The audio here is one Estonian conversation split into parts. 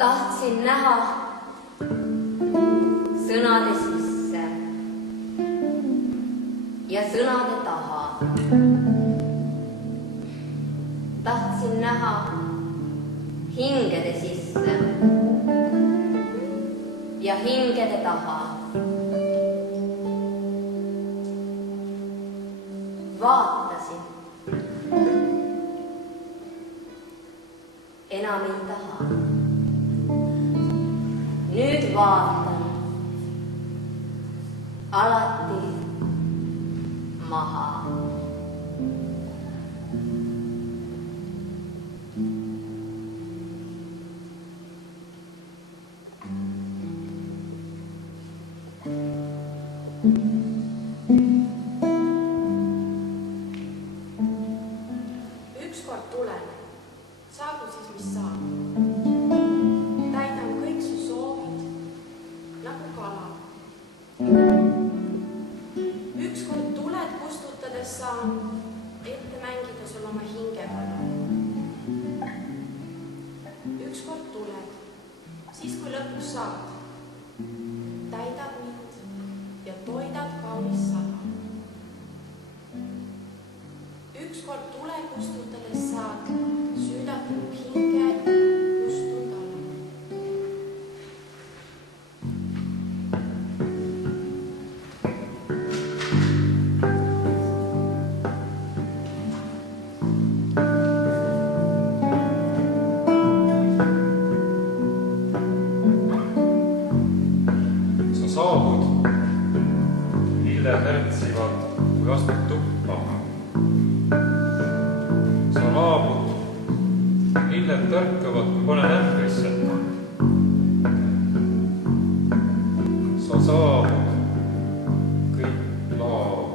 Tahtsin näha sõnade sisse ja sõnade taha. Tahtsin näha hingede sisse ja hingede taha. Vaatasin, enam ei taha. Nüüd vaatan alati maha. Ükskord tulen, saagu siis mis saab. Täidan kõik su soovid nagu kala. Ükskord tuled kustutades saan ette mängida sul oma hingekala. Ükskord tuled, siis kui lõpuks saad, täidad mind ja toidad kaunis sala. Ükskord tule kustutades saad, süüdad mu hinge kustunud alla. Sa saabud, lilled lärtsivad, kui astud tuppa. Sa laabud, lilled tärkavad, kui panen ämbrisse. Sa saabud, kõik laabub.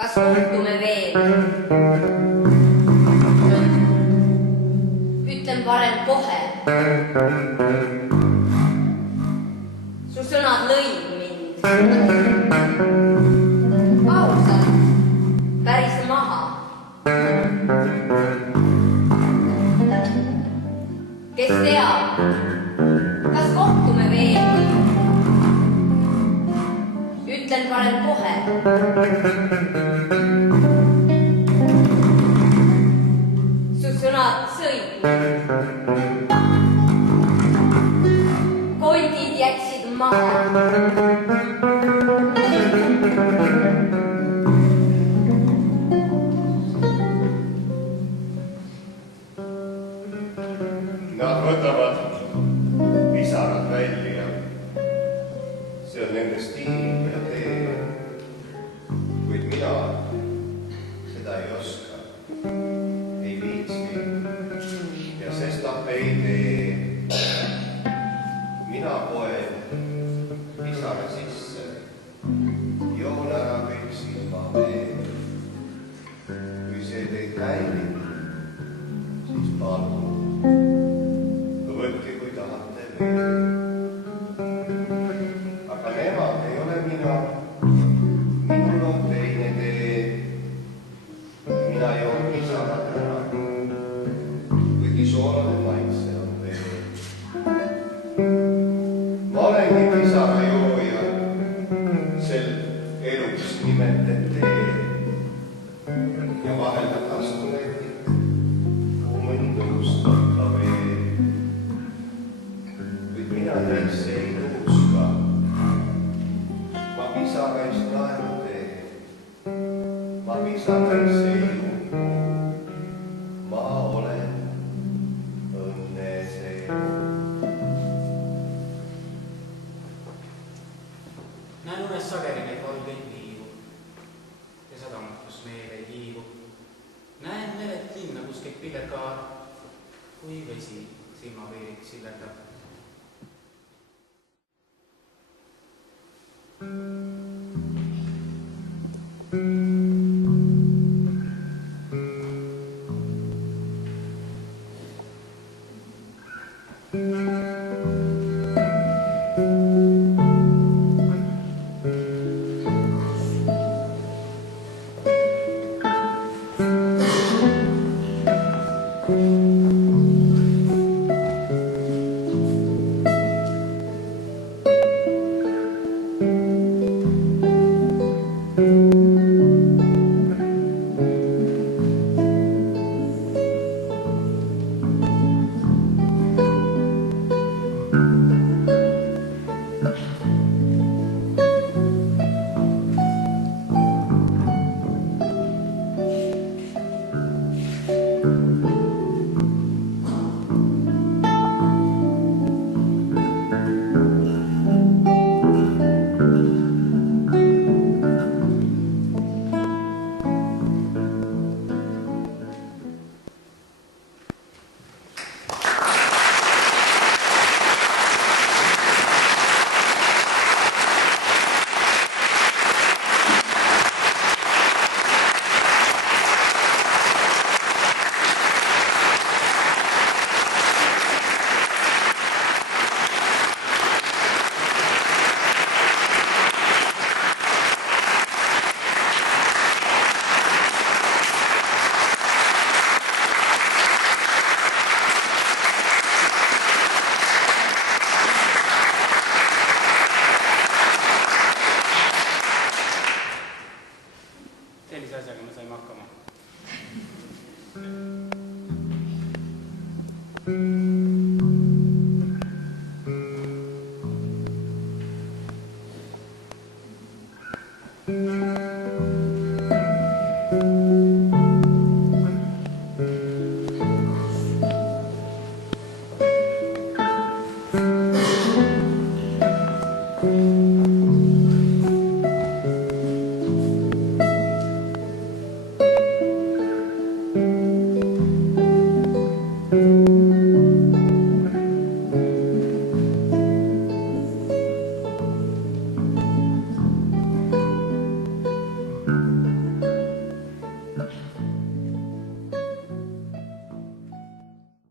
Kas kohtume veel? Ütlen varem kohe. Su sõnad lõid mind. Ausalt, päris maha. Kes teab, kas kohtume veel? Ütlen varem kohe. Su sõnad sõid. Kondid jäksid maha. Nad võtavad pisarad välja. See on nende stiil ja tee. Kuid mina seda ei oska, ei viitsi ja sestap ei nimetet tee ja vahel ta tastuneb mõni nõustab ka veel. Kuid mina teisse ei nõuska, ma pisaraist naeru teen, ma pisaraist ei juhu, ma olen õnnesee. Näen unes sageli neid valgeid liivu ja sadamat, kus meel ei kiivu. Näen meret linna, kus käib pillerkaar, kui vesi silmapiiriks sillerdab. Sellise asjaga me saime hakkama.